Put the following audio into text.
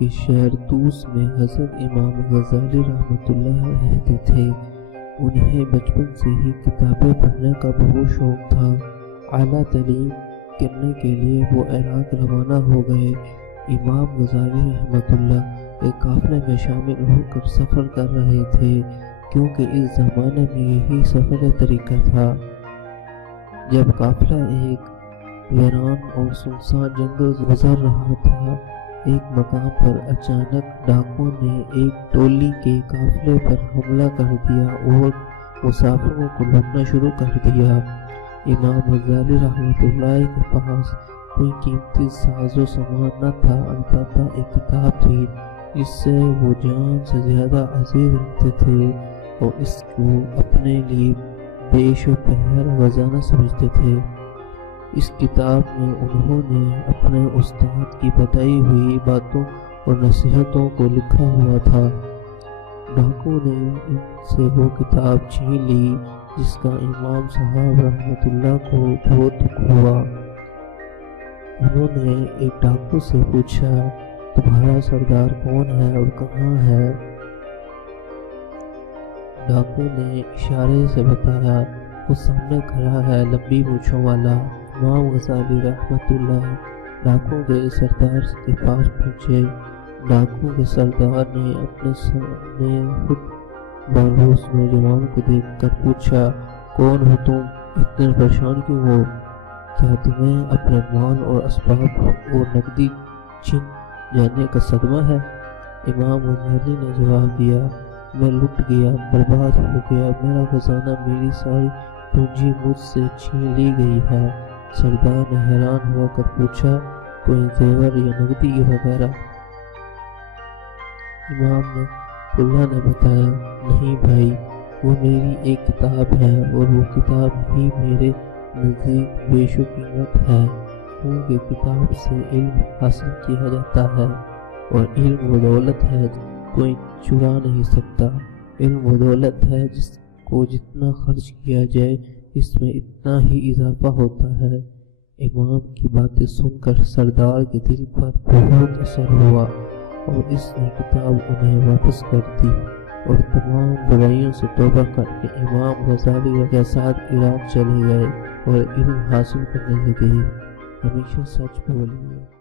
کے شہر طوس میں حضرت امام غزالی رحمۃ اللہ رہتے تھے۔ انہیں بچپن سے ہی کتابیں پڑھنے کا بہت شوق تھا۔ اعلیٰ تعلیم کرنے کے لیے وہ عراق روانہ ہو گئے۔ امام غزالی رحمۃ اللہ ایک قافلے میں شامل ہو کر سفر کر رہے تھے، کیونکہ اس زمانے میں یہی سفر طریقہ تھا۔ جب قافلہ ایک ویران اور سنسان جنگل گزر رہا تھا، ایک مقام پر اچانک ڈاکوؤں نے ایک ٹولی کے قافلے پر حملہ کر دیا اور مسافروں کو لوٹنا شروع کر دیا۔ امام غزالی رحمۃ اللہ کے پاس کوئی قیمتی ساز و سامان نہ تھا، البتہ ایک کتاب تھی جس سے وہ جان سے زیادہ عزیز رکھتے تھے اور اس کو اپنے لیے بیش و بہر خزانہ سمجھتے تھے۔ اس کتاب میں انہوں نے اپنے استاد کی بتائی ہوئی باتوں اور نصیحتوں کو لکھا ہوا تھا۔ ڈاکو نے ان سے وہ کتاب چھین لی، جس کا امام صاحب رحمۃ اللہ کو بہت دکھ ہوا۔ انہوں نے ایک ڈاکو سے پوچھا، تمہارا سردار کون ہے اور کہاں ہے؟ ڈاکو نے اشارے سے بتایا، وہ سامنے کھڑا ہے، لمبی مونچھوں والا۔ امام غزالی رحمۃ اللہ ڈاکو کے سردار کے پاس پہنچے۔ ڈاکو کے سردار نے اپنے سامنے خود بالہوش نوجوان کو دیکھ کر پوچھا، کون ہو تم؟ اتنے پریشان کیوں ہو؟ کیا تمہیں اپنے مال اور اسباب اور نقدی چھن جانے کا صدمہ ہے؟ امام غزالی نے جواب دیا، میں لٹ گیا، برباد ہو گیا، میرا خزانہ، میری ساری پونجی مجھ سے چھین لی گئی ہے۔ سردار نے حیران ہو کر پوچھا، کوئی زیور یا نقدی وغیرہ؟ امام اللہ نے بتایا، نہیں بھائی، وہ میری ایک کتاب ہے اور وہ کتاب ہی میرے نزدیک بیش و قیمت ہے، کیونکہ کتاب سے علم حاصل کیا جاتا ہے اور علم وہ دولت ہے کوئی چرا نہیں سکتا۔ علم وہ دولت ہے جس کو جتنا خرچ کیا جائے اس میں اتنا ہی اضافہ ہوتا ہے۔ امام کی باتیں سن کر سردار کے دل پر بہت اثر ہوا اور اس نے کتاب انہیں واپس کر دی اور تمام برائیوں سے توبہ کر کے امام غزالی کے ساتھ عراق چلے گئے اور علم حاصل کرنے لگے۔ ہمیشہ سچ بولیے۔